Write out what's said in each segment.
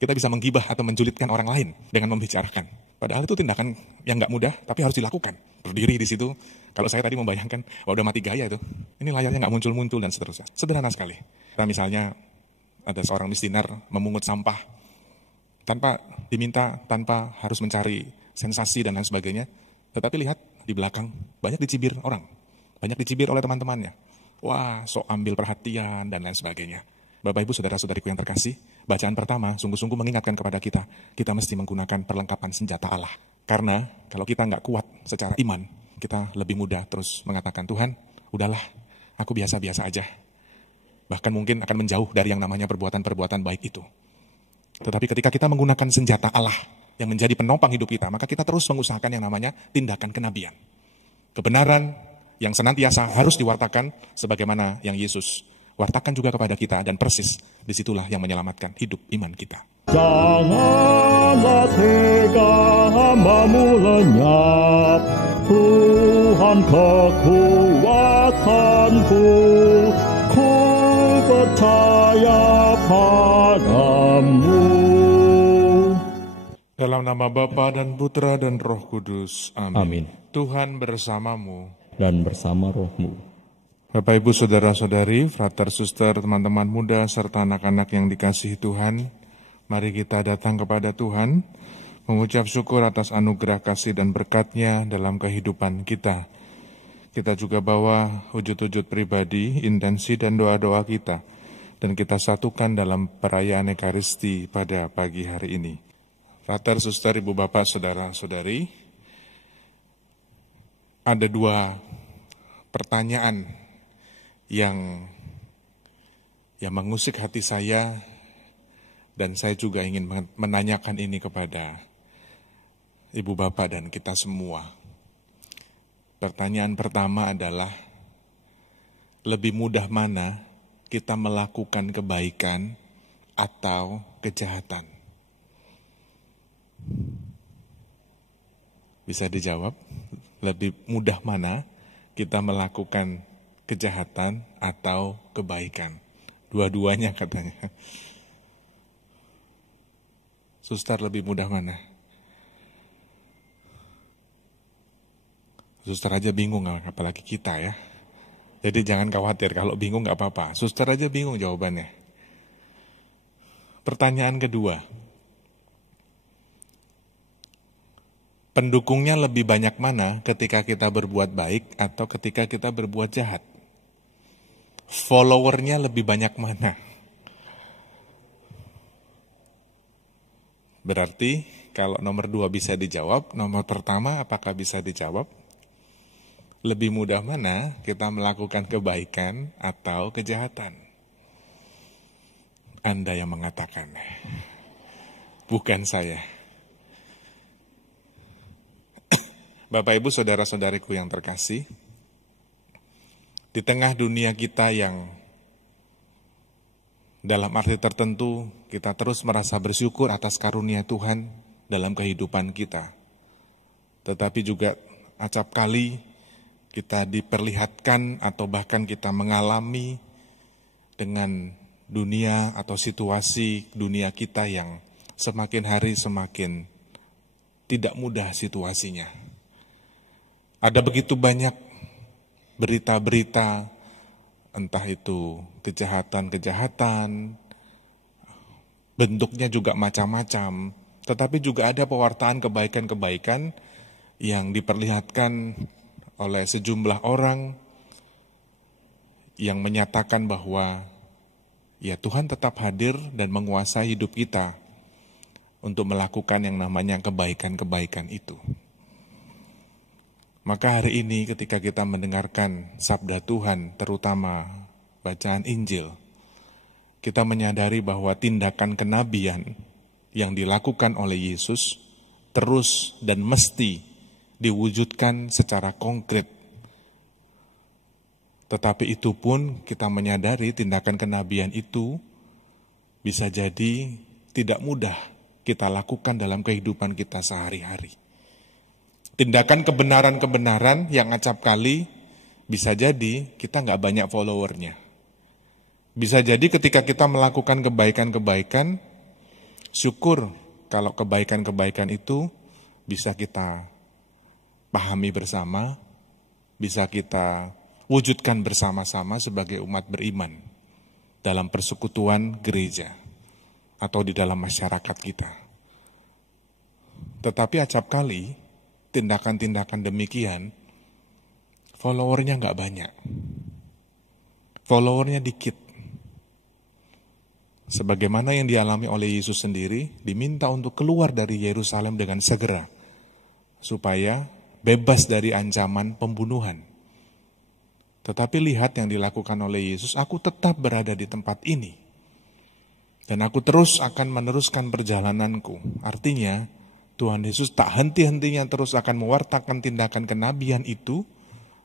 Kita bisa menggibah atau menjulitkan orang lain dengan membicarakan. Padahal itu tindakan yang nggak mudah, tapi harus dilakukan. Berdiri di situ. Kalau saya tadi membayangkan, wah udah mati gaya itu. Ini layarnya nggak muncul-muncul dan seterusnya. Sederhana sekali. Kita misalnya ada seorang misioner memungut sampah tanpa diminta, tanpa harus mencari sensasi dan lain sebagainya. Tetapi lihat di belakang, banyak dicibir orang. Banyak dicibir oleh teman-temannya. Wah, sok ambil perhatian dan lain sebagainya. Bapak Ibu saudara-saudariku yang terkasih, bacaan pertama sungguh-sungguh mengingatkan kepada kita mesti menggunakan perlengkapan senjata Allah. Karena kalau kita nggak kuat secara iman, kita lebih mudah terus mengatakan, Tuhan, udahlah, aku biasa-biasa aja. Bahkan mungkin akan menjauh dari yang namanya perbuatan-perbuatan baik itu. Tetapi ketika kita menggunakan senjata Allah yang menjadi penopang hidup kita, maka kita terus mengusahakan yang namanya tindakan kenabian. Kebenaran yang senantiasa harus diwartakan sebagaimana yang Yesus wartakan juga kepada kita, dan persis disitulah yang menyelamatkan hidup iman kita. Janganlah tega hambamu lenyap, Tuhan kekuatanku, ku percaya padamu. Dalam nama Bapa dan Putra dan Roh Kudus. Amin. Amin. Tuhan bersamamu. Dan bersama rohmu. Bapak, Ibu, Saudara-saudari, frater, suster, teman-teman muda, serta anak-anak yang dikasihi Tuhan, mari kita datang kepada Tuhan, mengucap syukur atas anugerah kasih dan berkat-Nya dalam kehidupan kita. Kita juga bawa wujud-wujud pribadi, intensi dan doa-doa kita, dan kita satukan dalam perayaan Ekaristi pada pagi hari ini. Frater, suster, ibu bapak, saudara-saudari, ada dua pertanyaan yang mengusik hati saya, dan saya juga ingin menanyakan ini kepada ibu bapak dan kita semua. Pertanyaan pertama adalah, lebih mudah mana kita melakukan kebaikan atau kejahatan? Bisa dijawab? Lebih mudah mana kita melakukan kejahatan atau kebaikan? Dua-duanya katanya. Suster, lebih mudah mana? Suster aja bingung, apalagi kita ya. Jadi jangan khawatir, kalau bingung gak apa-apa. Suster aja bingung jawabannya. Pertanyaan kedua. Pendukungnya lebih banyak mana ketika kita berbuat baik atau ketika kita berbuat jahat? Followernya lebih banyak mana? Berarti kalau nomor 2 bisa dijawab, nomor pertama apakah bisa dijawab? Lebih mudah mana kita melakukan kebaikan atau kejahatan? Anda yang mengatakan, bukan saya. Bapak, Ibu, saudara-saudariku yang terkasih, di tengah dunia kita yang dalam arti tertentu kita terus merasa bersyukur atas karunia Tuhan dalam kehidupan kita. Tetapi juga acap kali kita diperlihatkan atau bahkan kita mengalami dengan dunia atau situasi dunia kita yang semakin hari semakin tidak mudah situasinya. Ada begitu banyak berita-berita, entah itu kejahatan-kejahatan, bentuknya juga macam-macam, tetapi juga ada pewartaan kebaikan-kebaikan yang diperlihatkan oleh sejumlah orang yang menyatakan bahwa ya Tuhan tetap hadir dan menguasai hidup kita untuk melakukan yang namanya kebaikan-kebaikan itu. Maka hari ini ketika kita mendengarkan sabda Tuhan, terutama bacaan Injil, kita menyadari bahwa tindakan kenabian yang dilakukan oleh Yesus terus dan mesti diwujudkan secara konkret. Tetapi itu pun kita menyadari tindakan kenabian itu bisa jadi tidak mudah kita lakukan dalam kehidupan kita sehari-hari. Tindakan kebenaran-kebenaran yang acap kali bisa jadi kita nggak banyak followernya. Bisa jadi ketika kita melakukan kebaikan-kebaikan, Syukur kalau kebaikan-kebaikan itu bisa kita pahami bersama, bisa kita wujudkan bersama-sama sebagai umat beriman dalam persekutuan gereja atau di dalam masyarakat kita. Tetapi acap kali tindakan-tindakan demikian followernya nggak banyak, followernya dikit. Sebagaimana yang dialami oleh Yesus sendiri, diminta untuk keluar dari Yerusalem dengan segera, supaya bebas dari ancaman pembunuhan. Tetapi lihat yang dilakukan oleh Yesus, aku tetap berada di tempat ini. Dan aku terus akan meneruskan perjalananku. Artinya, Tuhan Yesus tak henti-hentinya terus akan mewartakan tindakan kenabian itu,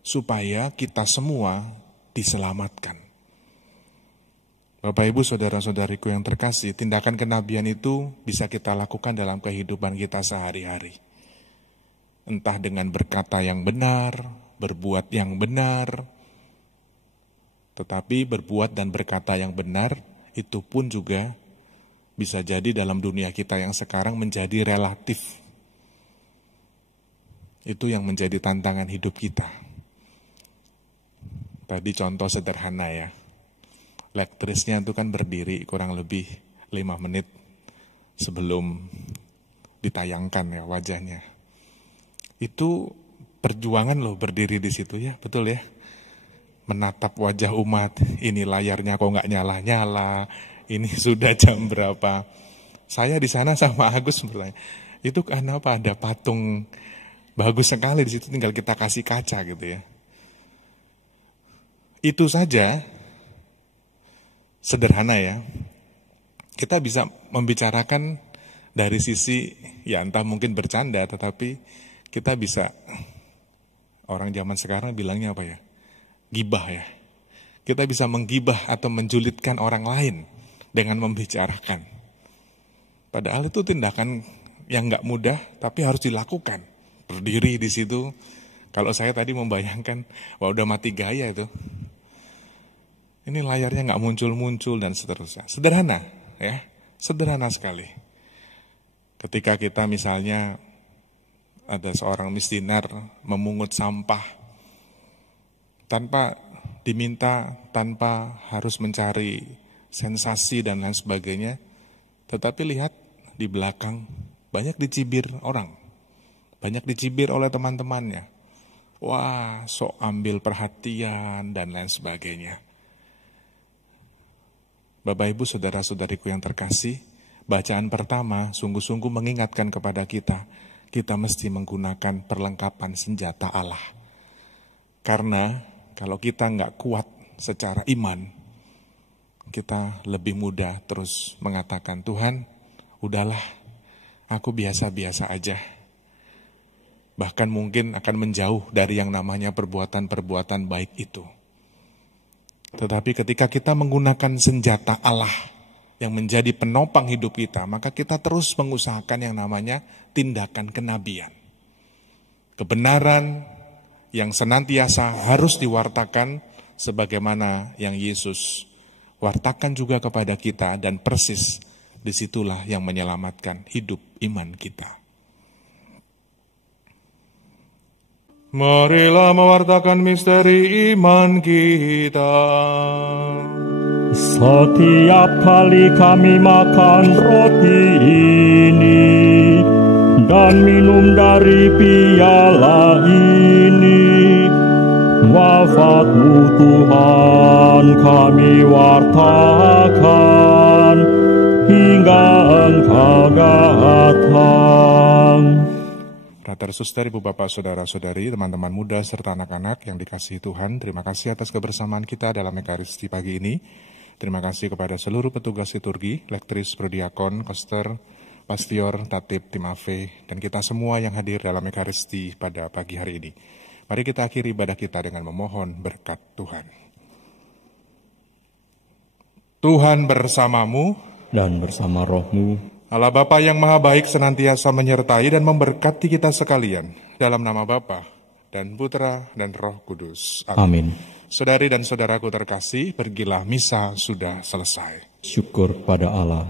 supaya kita semua diselamatkan. Bapak, Ibu, saudara-saudariku yang terkasih, tindakan kenabian itu bisa kita lakukan dalam kehidupan kita sehari-hari. Entah dengan berkata yang benar, berbuat yang benar, tetapi berbuat dan berkata yang benar itu pun juga bisa jadi dalam dunia kita yang sekarang menjadi relatif. Itu yang menjadi tantangan hidup kita. Tadi contoh sederhana ya. Lektrisnya itu kan berdiri kurang lebih 5 menit sebelum ditayangkan ya wajahnya. Itu perjuangan loh berdiri di situ ya, betul ya. Menatap wajah umat, ini layarnya kok nggak nyala-nyala, ini sudah jam berapa. Saya di sana sama Agus bertanya, itu kenapa ada patung bagus sekali di situ, tinggal kita kasih kaca gitu ya. Itu saja sederhana ya. Kita bisa membicarakan dari sisi ya entah mungkin bercanda, tetapi kita bisa, orang zaman sekarang bilangnya apa ya? Gibah ya. Kita bisa menggibah atau menjulitkan orang lain dengan membicarakan. Padahal itu tindakan yang nggak mudah, tapi harus dilakukan. Berdiri di situ. Kalau saya tadi membayangkan, wah udah mati gaya itu. Ini layarnya nggak muncul-muncul dan seterusnya. Sederhana, ya, sederhana sekali. Ketika kita misalnya ada seorang misioner memungut sampah tanpa diminta, tanpa harus mencari sensasi dan lain sebagainya, tetapi lihat di belakang banyak dicibir orang, banyak dicibir oleh teman-temannya. Wah, sok ambil perhatian dan lain sebagainya. Bapak, Ibu, saudara-saudariku yang terkasih, bacaan pertama sungguh-sungguh mengingatkan kepada kita mesti menggunakan perlengkapan senjata Allah. Karena kalau kita nggak kuat secara iman, kita lebih mudah terus mengatakan, Tuhan, udahlah, aku biasa-biasa aja. Bahkan mungkin akan menjauh dari yang namanya perbuatan-perbuatan baik itu. Tetapi ketika kita menggunakan senjata Allah yang menjadi penopang hidup kita, maka kita terus mengusahakan yang namanya tindakan kenabian. Kebenaran yang senantiasa harus diwartakan sebagaimana yang Yesus wartakan juga kepada kita, dan persis disitulah yang menyelamatkan hidup iman kita. Marilah mewartakan misteri iman kita. Setiap kali kami makan roti ini dan minum dari piala ini, wafat-Mu Tuhan kami wartakan hingga Engkau datang. Brother, suster, ibu, bapak, saudara-saudari, teman-teman muda, serta anak-anak yang dikasihi Tuhan, terima kasih atas kebersamaan kita dalam Ekaristi pagi ini. Terima kasih kepada seluruh petugas liturgi, lektris, prodiakon, koster, pastior, tatib, tim AV, dan kita semua yang hadir dalam Ekaristi pada pagi hari ini. Mari kita akhiri ibadah kita dengan memohon berkat Tuhan. Tuhan bersamamu Dan bersama rohmu, Allah Bapa yang Maha Baik senantiasa menyertai dan memberkati kita sekalian. Dalam nama Bapa dan Putra dan Roh Kudus. amin. Saudari dan saudaraku terkasih, pergilah, misa sudah selesai. Syukur pada Allah.